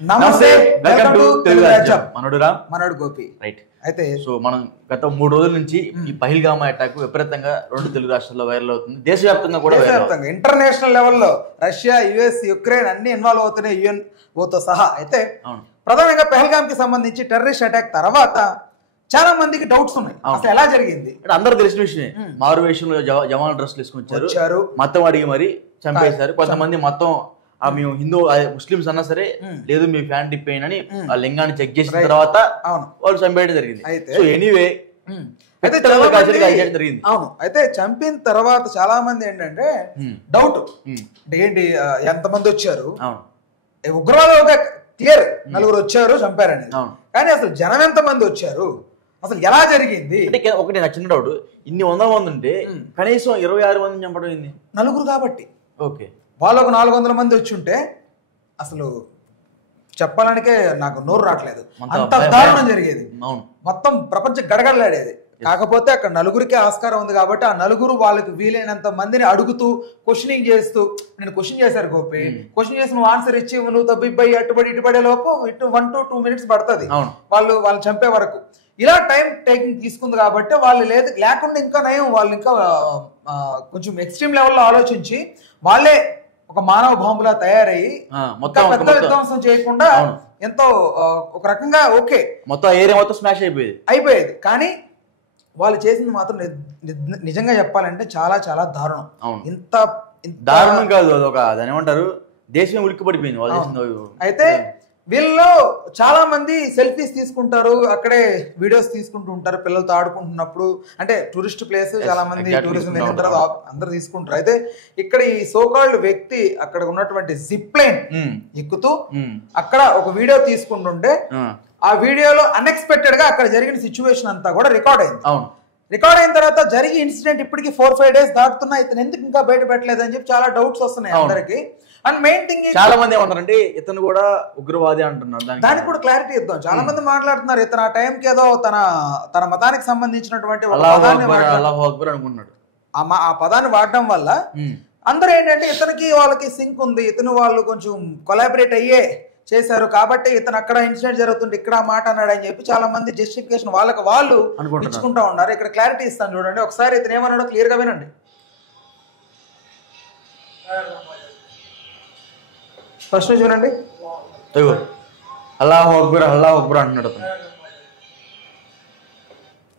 నమస్తే, welcome to Telugu రాజ్యం. మనోడు గోపి. రైట్. అయితే సో మనం గత 3 రోజుల నుంచి ఈ పహల్గామ్ అటాక్ విపరీతంగా 2 తెలుగు రాష్ట్రాల్లో వైరల్ అవుతుంది. దేశవ్యాప్తంగా కూడా ఇంటర్నేషనల్ లెవెల్లో రష్యా, యుఎస్, యుక్రెయిన్ అన్ని ఇన్వాల్వ్ అవుతున్నాయి, యుఎన్ఓతో సహా. అయితే ప్రధానంగా పహల్గామ్ కి సంబంధించి టెర్రరిస్ట్ అటాక్ తర్వాత చాలా మందికి డౌట్స్ ఉన్నాయి, అసలు ఎలా జరిగింది. అందరూ తెలిసిన విషయమే. మారు వేషంలో జవాన్ డ్రెస్లు వేసుకొచ్చారు, మొత్తం అడిగి మరి చంపేశారు. కొంతమంది మొత్తం మేము హిందూ ముస్లిమ్స్ అన్నా సరే లేదు మీ ఫ్యాన్ డిపెయిన్ అని ఆ లింగాన్ని చెక్ చేసిన తర్వాత వాళ్ళు చంపేయడం జరిగింది. సో ఎనీవే అయితే జరిగింది. అవును. అయితే చంపిన తర్వాత చాలా మంది ఏంటంటే డౌట్ ఏంటి, ఎంతమంది వచ్చారు, ఉగ్రవాద క్లియర్ 9 వచ్చారు చంపారని, కానీ అసలు జనం ఎంతమంది వచ్చారు, అసలు ఎలా జరిగింది. ఒకటి నా చిన్న డౌట్, ఇన్ని 100 మంది ఉంటే కనీసం 26 మంది చంపడం ఏంది? 9 కాబట్టి. ఓకే, వాళ్ళు ఒక 400 మంది వచ్చి ఉంటే అసలు చెప్పడానికే నాకు నోరు రావట్లేదు, అంత దారుణం జరిగేది, మొత్తం ప్రపంచం గడగడలాడేది. కాకపోతే అక్కడ 9కే ఆస్కారం ఉంది కాబట్టి ఆ 9 వాళ్ళకి వీలైనంత మందిని అడుగుతూ క్వశ్చనింగ్ చేస్తూ, నేను క్వశ్చన్ చేశారు గోపి, క్వశ్చన్ చేసి నువ్వు ఆన్సర్ ఇచ్చి నువ్వు తప్పిపోయి అట్టుబడి ఇటుబడే లోపు 1 to 2 minutes పడుతుంది వాళ్ళని చంపే వరకు. ఇలా టైం టేకింగ్ తీసుకుంది కాబట్టి వాళ్ళు లేకుండా ఇంకా నయం, వాళ్ళు ఇంకా కొంచెం ఎక్స్ట్రీమ్ లెవెల్లో ఆలోచించి వాళ్ళే ఒక మానవ బాంబులా తయారయ్యి పెద్ద విధ్వంసం చేయకుండా ఎంతో ఒక రకంగా ఓకే మొత్తం ఏరియా మొత్తం స్మాష్ అయిపోయేది. కానీ వాళ్ళు చేసింది మాత్రం నిజంగా చెప్పాలంటే చాలా చాలా దారుణం. ఇంత దారుణం కాదు, అదొక దాని ఏమంటారు, దేశం ఉలిక్కిపడిపోయింది వాళ్ళు చేసింది. అయితే వీళ్ళలో చాలా మంది సెల్ఫీస్ తీసుకుంటారు, అక్కడే వీడియోస్ తీసుకుంటూ ఉంటారు పిల్లలతో ఆడుకుంటున్నప్పుడు. అంటే టూరిస్ట్ ప్లేస్, చాలా మంది టూరిజం వెళ్ళిన అందరు తీసుకుంటారు. అయితే ఇక్కడ ఈ సోకాల్డ్ వ్యక్తి అక్కడ ఉన్నటువంటి జిప్ లైన్ ఎక్కుతూ అక్కడ ఒక వీడియో తీసుకుంటుంటే ఆ వీడియోలో అన్ఎక్స్పెక్టెడ్ గా అక్కడ జరిగిన సిచ్యువేషన్ అంతా కూడా రికార్డ్ అయింది. రికార్డ్ అయిన తర్వాత జరిగి ఇన్సిడెంట్ ఇప్పటికి 4-5 days దాటుతున్నా ఇతను ఎందుకు ఇంకా బయట పెట్టలేదు అని చెప్పి చాలా డౌట్స్ వస్తున్నాయి అందరికి. అండ్ మెయిన్ థింగ్, చాలా మంది ఏమంటారంటే ఇతను కూడా ఉగ్రవాది అంటున్నారు, దానికి కూడా క్లారిటీ ఇద్దాం. చాలా మంది మాట్లాడుతున్నారు ఇతను ఆ టైంకి ఏదో తన మతానికి సంబంధించినటువంటి అనుకున్నాడు, ఆ పదాన్ని వాడడం వల్ల అందరూ ఏంటంటే ఇతనికి వాళ్ళకి సింక్ ఉంది, ఇతను వాళ్ళు కొంచెం కొలాబరేట్ అయ్యే చేశారు కాబట్టి ఇతను అక్కడ ఇన్సిడెంట్ జరుగుతుంటే ఇక్కడ మాట అన్నాడు అని చెప్పి చాలా మంది జస్టిఫికేషన్ వాళ్ళకి వాళ్ళు ఇచ్చుకుంటా ఉన్నారు. ఇక్కడ క్లారిటీ ఇస్తాను చూడండి ఒకసారి, ఇతను ఏమన్నాడో క్లియర్ గా వినండి. ఫస్ట్ చూడండి, అల్లాహు అక్బర్ అల్లాహు అక్బర్ అంటున్నాడు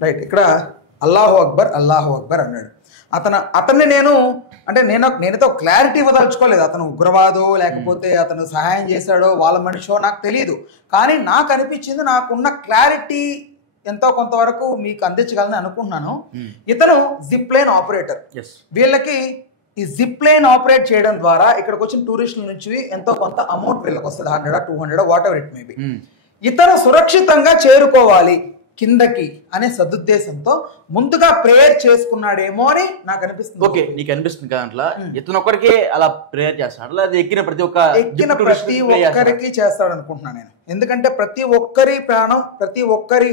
రైట్. ఇక్కడ అల్లాహు అక్బర్ అల్లాహు అక్బర్ అన్నాడు. అతన్ని నేనైతే క్లారిటీ ఇవ్వదలుచుకోలేదు, అతను ఉగ్రవాదో లేకపోతే అతను సహాయం చేశాడో వాళ్ళ మనిషో నాకు తెలియదు. కానీ నాకు అనిపించింది, నాకున్న క్లారిటీ ఎంతో కొంతవరకు మీకు అందించగలని అనుకుంటున్నాను. ఇతను జిప్ లైన్ ఆపరేటర్. వీళ్ళకి ఈ జిప్ లైన్ ఆపరేట్ చేయడం ద్వారా ఇక్కడికి వచ్చిన టూరిస్టుల నుంచి ఎంతో కొంత అమౌంట్ వీళ్ళకి వస్తుంది, 100 200 what ever it may be. ఇతను సురక్షితంగా చేరుకోవాలి కిందకి అనే సదుద్దేశంతో ముందుగా ప్రేయర్ చేసుకున్నాడేమో అని నాకు అనిపిస్తుంది. ఓకే, నీకు అనిపిస్తుంది కదా అట్లా ఇతను ఒక్కడికే అలా ప్రేయర్ చేస్తాడు, అది ఎక్కిన ప్రతి ఒక్కరికి చేస్తాడు అనుకుంటున్నాను నేను. ఎందుకంటే ప్రతి ఒక్కరి ప్రాణం, ప్రతి ఒక్కరి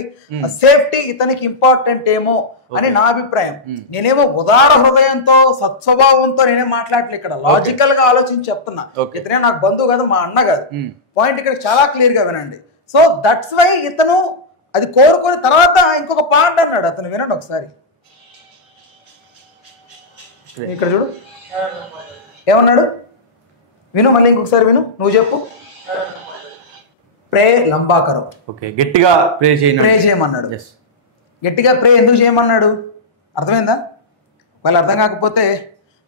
సేఫ్టీ ఇతనికి ఇంపార్టెంట్ ఏమో అని నా అభిప్రాయం. నేనేమో ఉదార హృదయంతో సత్స్వభావంతో నేనే మాట్లాడలే, ఇక్కడ లాజికల్ గా ఆలోచించి చెప్తున్నా. ఇతనే నాకు బంధువు కాదు, మా అన్న కాదు. పాయింట్ ఇక్కడ చాలా క్లియర్ గా వినండి. సో దట్స్ వై ఇతను అది కోరుకొని తర్వాత ఇంకొక పాయింట్ అన్నాడు, అతను వినండి ఒకసారి. ఇక్కడ చూడు ఏమన్నాడు, విను, మళ్ళీ ఇంకొకసారి విను, నువ్వు చెప్పు. ప్రే లంబాకరం. ఓకే, గట్టిగా ప్రే చేయమన్నాడు. గట్టిగా ప్రే ఎందుకు చేయమన్నాడు అర్థమైందా? వాళ్ళు అర్థం కాకపోతే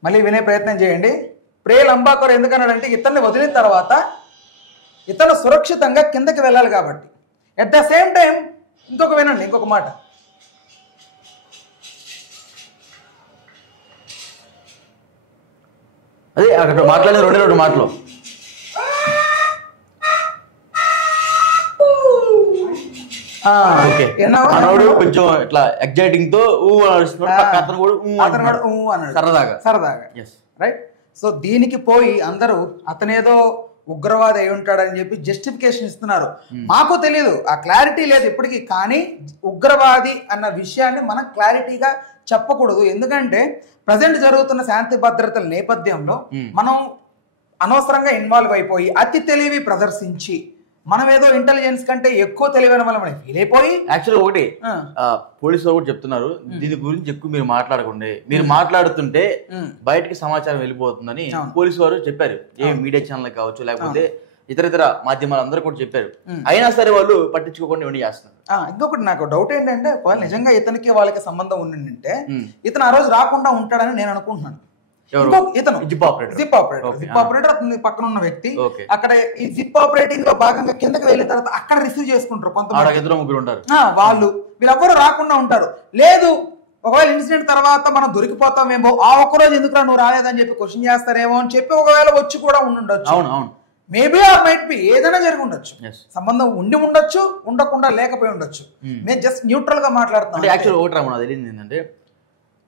మళ్ళీ వినే ప్రయత్నం చేయండి. ప్రే లంబాకరం ఎందుకన్నాడంటే ఇతన్ని వదిలిన తర్వాత ఇతను సురక్షితంగా కిందకి వెళ్ళాలి కాబట్టి. ఎట్ ద సేమ్ టైం వినండి ఇంకొక మాట, అదే అక్కడ మాట్లాడే 2 మాటలు. మనోడు కొంచెం ఇట్లా ఎగ్జైటింగ్ తో సరదాగా రైట్. సో దీనికి పోయి అందరూ అతనేదో ఉగ్రవాది అయి ఉంటాడని చెప్పి జస్టిఫికేషన్ ఇస్తున్నారు. మాకు తెలియదు, ఆ క్లారిటీ లేదు ఇప్పటికీ. కానీ ఉగ్రవాది అన్న విషయాన్ని మనం క్లారిటీగా చెప్పకూడదు, ఎందుకంటే ప్రజెంట్ జరుగుతున్న శాంతి భద్రతల నేపథ్యంలో మనం అనవసరంగా ఇన్వాల్వ్ అయిపోయి అతి తెలివి ప్రదర్శించి మనం ఏదో ఇంటెలిజెన్స్ కంటే ఎక్కువ తెలివైన వల్ల మనం ఫీల్ అయిపోయి యాక్చువల్లీ ఒకటి పోలీసులు కూడా చెప్తున్నారు దీని గురించి ఎక్కువ మీరు మాట్లాడకండి, మీరు మాట్లాడుతుంటే బయటకి సమాచారం వెళ్ళిపోతుందని పోలీసు వారు చెప్పారు. ఏ మీడియా ఛానల్ కావచ్చు లేకపోతే ఇతర మాధ్యమాలు అందరూ కూడా చెప్పారు. అయినా సరే వాళ్ళు పట్టించుకోకుండా ఇవన్నీ చేస్తున్నారు. ఇంకొకటి నాకు డౌట్ ఏంటంటే నిజంగా ఇతనికి వాళ్ళకి సంబంధం ఉండిందంటే ఇతను ఆ రోజు రాకుండా ఉంటాడని నేను అనుకుంటున్నాను. ఇతను జిప్ ఆపరేటర్ అతని పక్కన ఉన్న వ్యక్తి అక్కడ ఈ జిప్ ఆపరేటింగ్ లో భాగంగా కిందకి వెళ్ళిన తర్వాత అక్కడ రిసీవ్ చేసుకుంటారు కొంతమంది వాళ్ళు, వీళ్ళెవ్వరూ రాకుండా ఉంటారు. లేదు ఒకవేళ ఇన్సిడెంట్ తర్వాత మనం దొరికిపోతామేమో, ఆ ఒక్కరోజు ఎందుకు నువ్వు రాలేదని చెప్పి క్వశ్చన్ చేస్తారేమో అని చెప్పి ఒకవేళ వచ్చి కూడా ఉండుండొచ్చు. మేబీ ఆర్ మైట్ బి, ఏదైనా జరిగి ఉండొచ్చు, సంబంధం ఉండి ఉండొచ్చు, ఉండకుండా లేకపోయి ఉండొచ్చు. నేను జస్ట్ న్యూట్రల్ గా మాట్లాడుతున్నాను. యాక్చువల్ ఒకటి నాకు తెలియదు ఏంటంటే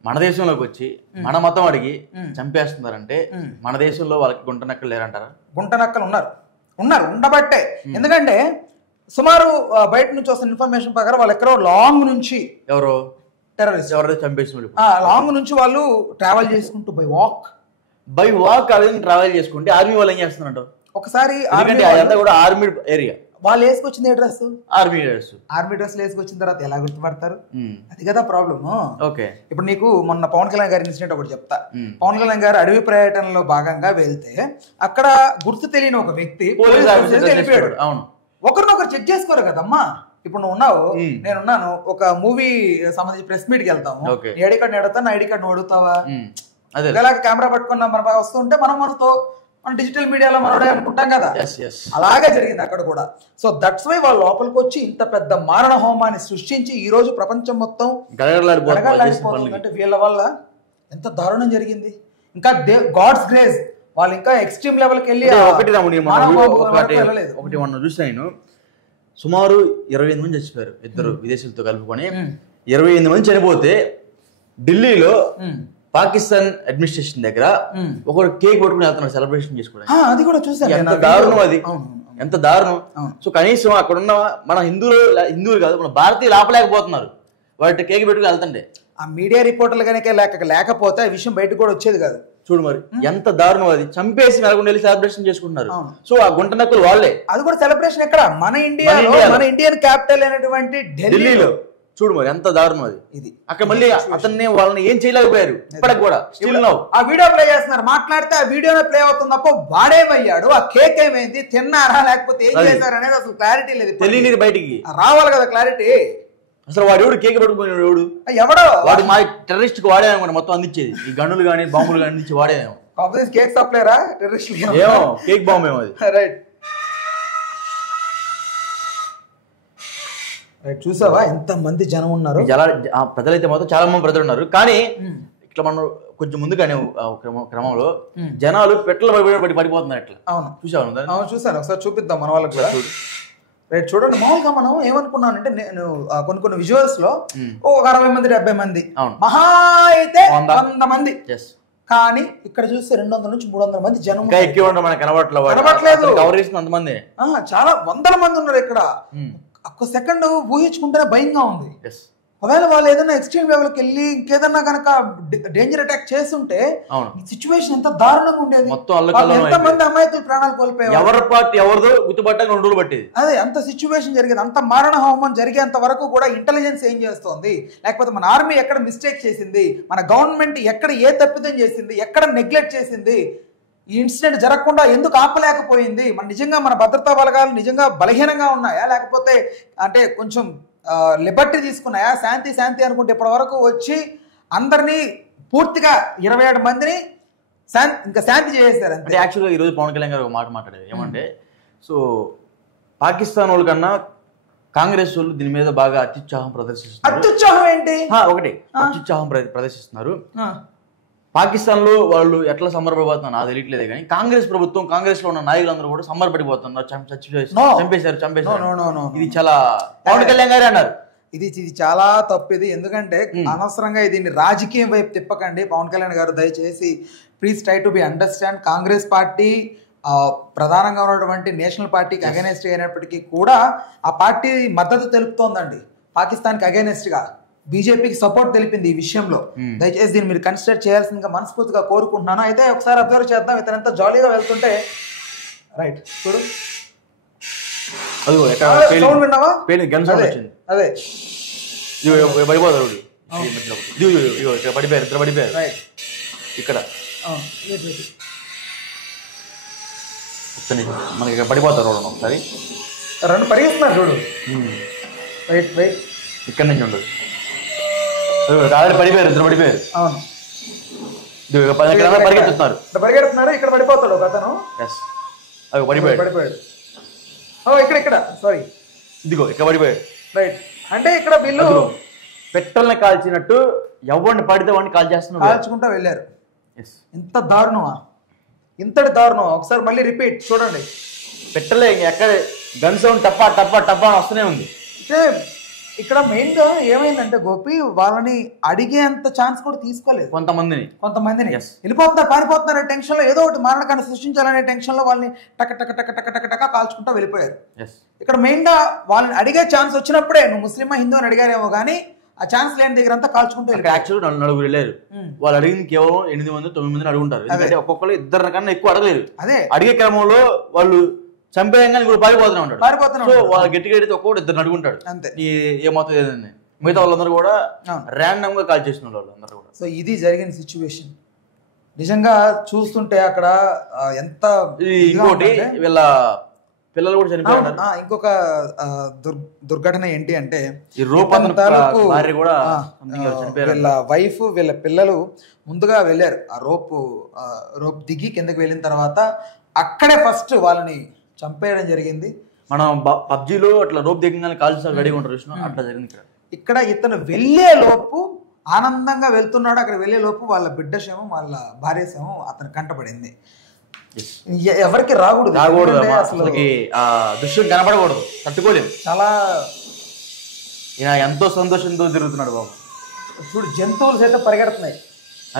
మన దేశంలోకి వచ్చి మన మతం అడిగి చంపేస్తున్నారంటే మన దేశంలో వాళ్ళకి గుంటనక్కలు లేరంటారా? గుంటనక్కలు ఉన్నారు ఉండబట్టే. ఎందుకంటే సుమారు బయట నుంచి వస్తున్న ఇన్ఫర్మేషన్ ప్రకారం వాళ్ళు ఎక్కడో లాంగ్ నుంచి ఎవరో టెర్రరిస్ట్ ఎవరైతే చంపేసిన లాంగ్ నుంచి వాళ్ళు ట్రావెల్ చేసుకుంటూ బై వాక్ ట్రావెల్ చేసుకుంటే ఆర్మీ వాళ్ళు ఏం చేస్తున్నట్టు ఒకసారి కూడా ఆర్మీ ఏరియా వాళ్ళు వేసుకొచ్చింది ఏ డ్రెస్? ఆర్మీ డ్రెస్ వేసుకొచ్చిన తర్వాత ఎలా గుర్తుపడతారు? అది కదా ప్రాబ్లమ్. ఓకే, ఇప్పుడు నీకు మొన్న పవన్ కళ్యాణ్ గారి ఇన్సిడెంట్ ఒకటి చెప్తా. పవన్ కళ్యాణ్ గారు అడవి పర్యటనలో భాగంగా వెళ్తే అక్కడ గుర్తు తెలియని ఒక వ్యక్తి వెళ్ళిపోయాడు. అవును, ఒకరినొకరు చెక్ చేసుకోరు కదమ్మా. ఇప్పుడు నువ్వు ఉన్నావు, నేనున్నాను, ఒక మూవీ సంబంధించి ప్రెస్ మీట్ కి వెళ్తాము, ఐడి కార్డు అడుగుతా, నా ఐడి కార్డు అడుగుతావా? ఇలా కెమెరా పట్టుకున్నా మన వస్తుంటే మనతో డిజిటల్ మీడియాలో మనం అనుకుంటాం కదా, అలాగే జరిగింది అక్కడ కూడా. సో దట్స్ వై వాళ్ళు లోపలికి వచ్చి ఇంత పెద్ద మారణ హోమాన్ని సృష్టించి ఈ రోజు ప్రపంచం మొత్తం అంటే వీళ్ళ వల్ల ఎంత దారుణం జరిగింది. ఇంకా గాడ్స్ గ్రేస్ వాళ్ళు ఇంకా ఎక్స్ట్రీమ్ లెవెల్ కి వెళ్ళి ఒకటి మనం చూసాను. సుమారు 28 మంది చచ్చిపోయారు, ఇద్దరు విదేశీయులతో కలుపుకొని. 28 మంది చనిపోతే ఢిల్లీలో పాకిస్తాన్ అడ్మినిస్ట్రేషన్ దగ్గర ఒకరు కేక్ పట్టుకుని వెళ్తున్నారు సెలబ్రేషన్ చేసుకోవడానికి. అది కూడా చూసాను. ఎంత దారుణం అది, ఎంత దారుణం. సో కనీసం అక్కడ ఉన్న మన హిందువులు కాదు, మన భారతీయులు ఆపలేకపోతున్నారు వాటి కేక్ పెట్టుకుని వెళ్తుంటే. ఆ మీడియా రిపోర్టర్లు కనుక లేకపోతే ఆ విషయం బయటకు కూడా వచ్చేది కాదు. చూడు మరి ఎంత దారుణం అది, చంపేసి వెళ్లకుండా వెళ్ళి సెలబ్రేషన్ చేసుకుంటున్నారు. సో ఆ గుంట నక్కులు వాళ్ళే. అది కూడా సెలబ్రేషన్ ఎక్కడ? మన ఇండియన్ క్యాపిటల్ అయినటువంటి ఢిల్లీలో. చూడు మరి ఎంత దారుణం అది. ఇది అక్కడ మళ్ళీ అతన్ని వాళ్ళని ఏం చేయలేకపోయారు ఇప్పటికి కూడా. ఆ వీడియో ప్లే చేస్తున్నారు, మాట్లాడితే ఆ వీడియోనే ప్లే అవుతుంది తప్ప వాడేమయ్యాడు, ఆ కేక్ ఏమైంది, తిన్నారా లేకపోతే ఏం చేశారు అనేది అసలు క్లారిటీ లేదు. తెలియని బయటికి రావాలి కదా క్లారిటీ. అసలు వాడు ఎవడు కేక్ పట్టుకుని ఎవడో వాడు మా టెర్రరిస్ట్ కి వాడే అనుకోండి మొత్తం అందించేది. ఈ గన్నులు కానీ బాంబులు కానీ అందించి వాడేమో. కేక్ సప్లైరా టెర్రరిస్ట్ ఏమో, కేక్ బాంబు ఏమో అది. రైట్, చూసావా ఎంత మంది జనం ఉన్నారు. ప్రజలైతే మాత్రం చాలా మంది ప్రజలు ఉన్నారు. కానీ ఇట్లా మనం కొంచెం ముందుగానే క్రమంలో జనాలు పెట్రోల్ పడిపోతున్నారు ఇట్లా. అవును చూసావు? చూసాను, ఒకసారి చూపిద్దాం మన వాళ్ళకి కూడా. రైట్, చూడండి. మామూలుగా మనం ఏమనుకున్నానంటే నేను కొన్ని విజువల్స్ లో ఒక 60 మంది 70 మంది మహా అయితే 100 మంది, కానీ ఇక్కడ చూస్తే 200 నుంచి 300 మంది జనం. కనబడట్లేదు, చాలా వందల మంది ఉన్నారు ఇక్కడ. ఒక్క సెకండ్ ఊహించుకుంటేనే భయంగా ఉంది. ఒకవేళ వాళ్ళు ఏదైనా ఎక్స్ట్రీమ్ లెవెల్కి వెళ్ళి ఇంకేదన్నా కనుక డేంజర్ అటాక్ చేస్తుంటే సిచ్యువేషన్ ఎంత దారుణంగా ఉండేది. ఎంత మంది అమాయకులు ప్రాణాలు కోల్పోయారు. ఎవరి పార్టీ ఎవరిదో గుర్తుపట్టాక 2 రోజులు పట్టేది. అదే అంత సిచ్యువేషన్ జరిగేది. అంత మారణ హోమం జరిగేంత వరకు కూడా ఇంటెలిజెన్స్ ఏం చేస్తోంది, లేకపోతే మన ఆర్మీ ఎక్కడ మిస్టేక్ చేసింది, మన గవర్నమెంట్ ఎక్కడ ఏ తప్పిదం చేసింది, ఎక్కడ నెగ్లెక్ట్ చేసింది, ఈ ఇన్సిడెంట్ జరగకుండా ఎందుకు ఆపలేకపోయింది, నిజంగా మన భద్రతా బలగాలు నిజంగా బలహీనంగా ఉన్నాయా, లేకపోతే అంటే కొంచెం లిబర్టీ తీసుకున్నాయా, శాంతి అనుకుంటే ఇప్పటి వరకు వచ్చి అందరినీ పూర్తిగా 27 మందిని ఇంకా శాంతి చేసేసారు. అంటే యాక్చువల్గా ఈరోజు పవన్ కళ్యాణ్ గారు ఒక మాట మాట్లాడారు. ఏమంటే సో పాకిస్తాన్ వాళ్ళు కన్నా కాంగ్రెస్ వాళ్ళు దీని మీద బాగా అత్యుత్సాహం ప్రదర్శిస్తున్నారు. అత్యుత్సాహం ఏంటి? ఒకటి అత్యుత్సాహం ప్రదర్శిస్తున్నారు. పాకిస్తాన్ లో వాళ్ళు ఎట్లా సంబరపడిపోతున్నారు నాకు తెలియట్లేదు, కానీ కాంగ్రెస్ ప్రభుత్వం, కాంగ్రెస్ లో ఉన్న నాయకులందరూ కూడా సంబరపడిపోతున్నారు. చంపేశారు. ఇది చాలా పవన్ కళ్యాణ్ గారే అన్నారు. ఇది చాలా తప్పు. ఇది ఎందుకంటే అనవసరంగా దీన్ని రాజకీయం వైపు తిప్పకండి. పవన్ కళ్యాణ్ గారు దయచేసి please try to be understand. Congress party ప్రధానంగా ఉన్నటువంటి నేషనల్ పార్టీకి అగైనెస్ట్ అయినప్పటికీ కూడా ఆ పార్టీ మద్దతు తెలుపుతోందండి పాకిస్తాన్కి అగైనెస్ట్ గా. బీజేపీకి సపోర్ట్ తెలిపింది ఈ విషయంలో. దయచేసి దీన్ని మీరు కన్సిడర్ చేయాల్సిందిగా మనస్ఫూర్తిగా కోరుకుంటున్నాను. అయితే ఒకసారి అబ్జర్వ్ చేద్దాం, ఇతనంతా జాలీగా వెళ్తుంటే. రైట్, చూడు అదిగో సౌండ్ విన్నావా? గన్ సౌండ్ వచ్చింది. అదే పడిపోతాడు ఇక్కడ పడిపోయారు, ఇద్దరు పడిపోయారు ఇక్కడ. మనకి ఇక్కడ పడిపోతారు ఒకసారి రెండు పరిగెత్తున్నారు చూడు. రైట్ రైట్ ఇక్కడ నుంచి ఉండదు. పడిపోయారు, ఇద్దరు పడిపోయారు. అవును పరిగెత్తుతున్నారు, పరిగెడుతున్నారు. ఇక్కడ పడిపోతాడు ఒక అతను. పడిపోయాడు పడిపోయాడు ఇక్కడ సారీ ఇదిగో ఇక్కడ పడిపోయాడు. రైట్. అంటే ఇక్కడ వీళ్ళు పెట్రోల్ని కాల్చినట్టు ఎవరిని పడితే వాడిని కాల్ చేస్తున్నారు, కాల్చుకుంటా వెళ్ళారు. ఇంత దారుణమా, ఇంతటి దారుణమా? ఒకసారి మళ్ళీ రిపీట్ చూడండి. పెట్రోల్ ఎక్కడ గన్ సౌండ్ టప్పా టప్పా టప్పా అని వస్తూనే ఉంది. అంటే ఇక్కడ మెయిన్ గా ఏమైందంటే గోపి వాళ్ళని అడిగేంత ఛాన్స్ కూడా తీసుకోలేదు. కొంతమందిని వెళ్ళిపోతున్నారు, పారిపోతున్నారు టెన్షన్ లో, ఏదో ఒకటి మారణకాండ సృష్టించాలనే టెన్షన్ లో వాళ్ళని టక టక టక టక టక టక కాల్చుకుంటూ వెళ్ళిపోయారు. ఇక్కడ మెయిన్ గా వాళ్ళని అడిగే ఛాన్స్ వచ్చినప్పుడే నువ్వు ముస్లిమా హిందూ అని అడిగారేమో కానీ ఆ ఛాన్స్ లేని దగ్గర అంతా కాల్చుకుంటూ యాక్చువల్ నలుగురు వెళ్ళారు. వాళ్ళు అడిగింది కేవలం 8 మంది 9 మందిని అడుగుంటారు. ఎందుకంటే ఒక్కొక్కరు 2 కన్నా ఎక్కువ అడగలేరు. అదే అడిగే అడిగే క్రమంలో వాళ్ళు చంపేయంగా కూడా పారిపోతూనే ఉంటాడు. సో వాళ్ళు గట్టిగా అడిగితే ఒక్కొక్కటి 2 అడుగుంటాడు. అంతే ఏమవుతుంది ఏదండి. మిగతా వాళ్ళందరూ కూడా ర్యాండమ్ గా కాల్ చేసిన వాళ్ళు అందరూ కూడా. సో ఇది జరిగిన సిచ్యువేషన్ నిజంగా చూస్తుంటే అక్కడ ఎంత. ఇంకోటి వీళ్ళ పిల్లలు కూడా చనిపోయారు. ఇంకొక దుర్ఘటన ఏంటి అంటే వీళ్ళ వైఫ్ వీళ్ళ పిల్లలు ముందుగా వెళ్ళారు. ఆ రోప్ దిగి కిందకి వెళ్ళిన తర్వాత అక్కడే ఫస్ట్ వాళ్ళని చంపేయడం జరిగింది. మనం పబ్జీలో అట్లా రోప్ దిగగానే కాల్చి రెడీగా ఉంటారు, అట్లా జరిగింది. ఇక్కడ ఇతను వెళ్లే లోపు ఆనందంగా వెళ్తున్నాడు. అక్కడ వెళ్లే లోపు వాళ్ళ బిడ్డ శవం వాళ్ళ భార్య శవం అతను కంటపడింది. ఎవరికి రాకూడదు అసలు దృశ్యం కనపడకూడదు, తట్టుకోలేము. చాలా ఎంతో సంతోషంతో తిరుగుతున్నాడు బాబు. చూడు జంతువులు సైతం పరిగెడుతున్నాయి.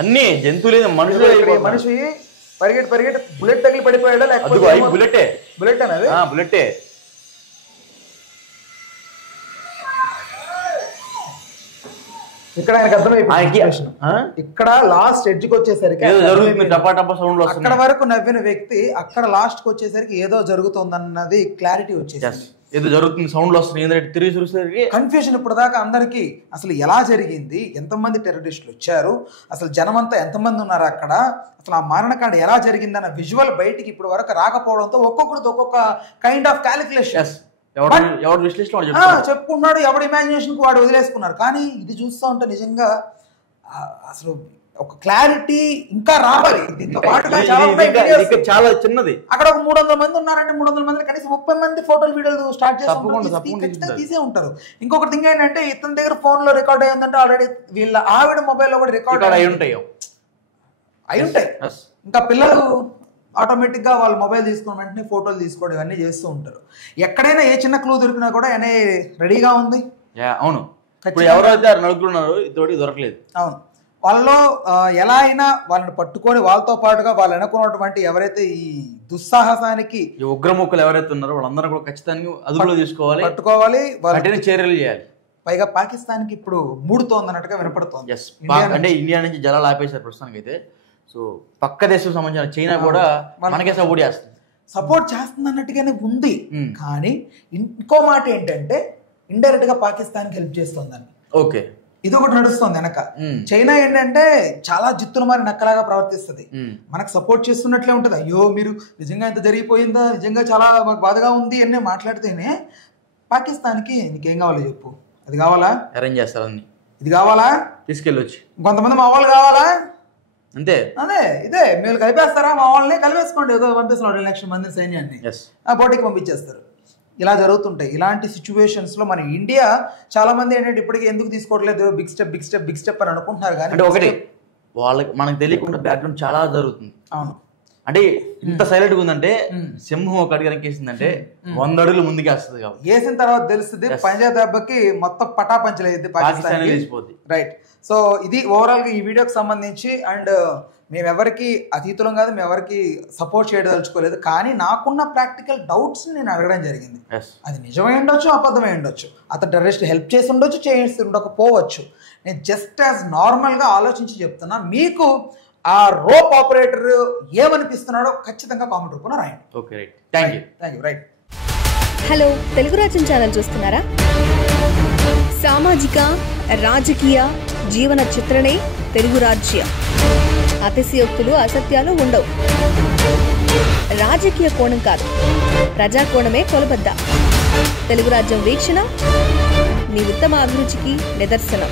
అన్ని జంతువులు మనిషి పరిగెట్టి బుల్లెట్ తగిలి పడిపోయాడా లేకపోతే బుల్లెట్ అనేది బుల్లెట్టే. ఇక్కడ ఆయనకు అర్థమైపోయింది. ఇక్కడ లాస్ట్ ఎడ్జ్కి వచ్చేసరికి అక్కడ వరకు నవ్విన వ్యక్తి అక్కడ లాస్ట్ కి వచ్చేసరికి ఏదో జరుగుతుందన్నది క్లారిటీ వచ్చేసింది. ఏదో జరుగుతుంది, సౌండ్ వస్తుంది, తిరిగి చూసేసరికి కన్ఫ్యూజన్. ఇప్పుడు దాకా అందరికి అసలు ఎలా జరిగింది, ఎంతమంది టెర్రరిస్టులు వచ్చారు, అసలు జనం అంతా ఎంతమంది ఉన్నారు అక్కడ, అసలు ఆ మారణకాండ ఎలా జరిగిందన్న విజువల్ బయటికి ఇప్పుడు వరకు రాకపోవడంతో ఒక్కొక్కరితో ఒక్కొక్క కైండ్ ఆఫ్ క్యాలిక్యులేషన్ చెప్పుకున్నాడు. ఎవడు ఇమాజినేషన్ కు వాడు వదిలేసుకున్నారు. కానీ ఇది చూస్తూ ఉంటే నిజంగా అసలు ఒక క్లారిటీ ఇంకా రావాలి. చాలా చిన్నది. అక్కడ ఒక 300 మంది ఉన్నారంటే 300 మంది కనీసం 30 మంది ఫోటోలు వీడియోలు స్టార్ట్ చేసి తీసే ఉంటారు. ఇంకొకటి థింగ్ ఏంటంటే ఇతని దగ్గర ఫోన్ లో రికార్డ్ అయ్యి ఉందంటే ఆల్రెడీ వీళ్ళ ఆవిడ మొబైల్ లో కూడా రికార్డ్ అయి ఉంటాయి. ఇంకా పిల్లలు ఆటోమేటిక్ గా వాళ్ళ మొబైల్ తీసుకున్న వెంటనే ఫోటోలు తీసుకోవడం ఇవన్నీ చేస్తూ ఉంటారు. ఎక్కడైనా ఏ చిన్న క్లూ దొరికినా కూడా అనే రెడీగా ఉంది. అవును, ఎవరైతే నలుగురున్నారు ఇతోటి దొరకలేదు. అవును, వాళ్ళలో ఎలా అయినా వాళ్ళని పట్టుకొని వాళ్ళతో పాటుగా వాళ్ళు అనుకున్నటువంటి ఎవరైతే ఈ దుస్సాహసానికి ఉగ్రముక్కలు ఎవరైతే ఉన్నారో వాళ్ళందరూ కూడా ఖచ్చితంగా అదుపులో తీసుకోవాలి, పట్టుకోవాలి, వాళ్ళని చర్యలు చేయాలి. పైగా పాకిస్తాన్ కి ఇప్పుడు మూడుతోందన్నట్టుగా వినపడుతోంది. అంటే ఇండియా నుంచి జలాలు ఆపేశారు ప్రస్తుతానికి అయితే. సో పక్క దేశం సంబంధించిన చైనా కూడా మనకే సపోర్ట్ చేస్తుంది, సపోర్ట్ చేస్తుంది అన్నట్టుగానే ఉంది. కానీ ఇంకో మాట ఏంటంటే ఇండైరెక్ట్ గా పాకిస్తాన్ కి హెల్ప్ చేస్తుందని. ఓకే, ఇది ఒకటి నడుస్తుంది వెనక. చైనా ఏంటంటే చాలా జిత్తులు మరి నక్కలాగా ప్రవర్తిస్తుంది, మనకు సపోర్ట్ చేస్తున్నట్లే ఉంటది. అయ్యో మీరు నిజంగా ఇంత జరిగిపోయిందా, నిజంగా చాలా బాధగా ఉంది అని మాట్లాడితేనే పాకిస్తాన్ కి నీకేం కావాలో చెప్పు, అది కావాలా అరేంజ్ చేస్తారు, ఇది కావాలా తీసుకెళ్ళొచ్చు, కొంతమంది మా వాళ్ళు కావాలా, అంతే. అదే ఇదే మీరు కలిపేస్తారా, మా వాళ్ళని కలిపేసుకోండి, ఏదో పంపిస్తున్నారు 2 లక్షల మంది సైన్యాన్ని ఆ పోటీకి పంపించేస్తారు. ఇలా జరుగుతుంటాయి. ఇలాంటి సిచ్యువేషన్స్ లో మన ఇండియా చాలా మంది ఏంటంటే ఇప్పటికీ ఎందుకు తీసుకోవట్లేదు, బిగ్ స్టెప్ అని అనుకుంటున్నారు. కానీ ఒకటి వాళ్ళకి మనకు తెలియకుండా బ్యాక్గ్రౌండ్ చాలా జరుగుతుంది. అవును, అంటే ఇంత సైలెంట్ గా ఉందంటే సింహం ఒక అడుగు వెనకేసిందంటే 100 అడుగులు ముందుకు వస్తుంది. కాబట్టి వేసిన తర్వాత తెలుస్తుంది పంజాబ్ దెబ్బకి మొత్తం పటాపంచలేదు పాకిస్తాన్ తెలిసిపోద్ది. రైట్. సో ఇది ఓవరాల్ గా ఈ వీడియోకి సంబంధించి. అండ్ మేము ఎవరికి అతీతులం కాదు, మేము ఎవరికి సపోర్ట్ చేయదలుచుకోలేదు. కానీ నాకున్న ప్రాక్టికల్ డౌట్స్ నేను అడగడం జరిగింది. అది నిజమై ఉండొచ్చు, అబద్ధమై ఉండొచ్చు, అతను టెర్రరిస్ట్ హెల్ప్ చేసి ఉండొచ్చు, చేసి ఉండకపోవచ్చు. నేను జస్ట్ యాజ్ నార్మల్గా ఆలోచించి చెప్తున్నా. మీకు ఆ రోప్ ఆపరేటర్ ఏమనిపిస్తున్నాడో ఖచ్చితంగా కామెంట్ రూపంలో రాయండి. Okay, right, thank you, right. Hello, Telugu రాజ్యం ఛానల్ చూస్తున్నారా? సామాజిక రాజకీయ జీవన చిత్రణే తెలుగు రాజ్యం. అతిశయోక్తులు అసత్యాలు ఉండవు. రాజకీయ కోణం కాదు, ప్రజా కోణమే కొలబద్ద. తెలుగు రాజ్యం వీక్షణ మీ ఉత్తమ అభిరుచికి నిదర్శనం.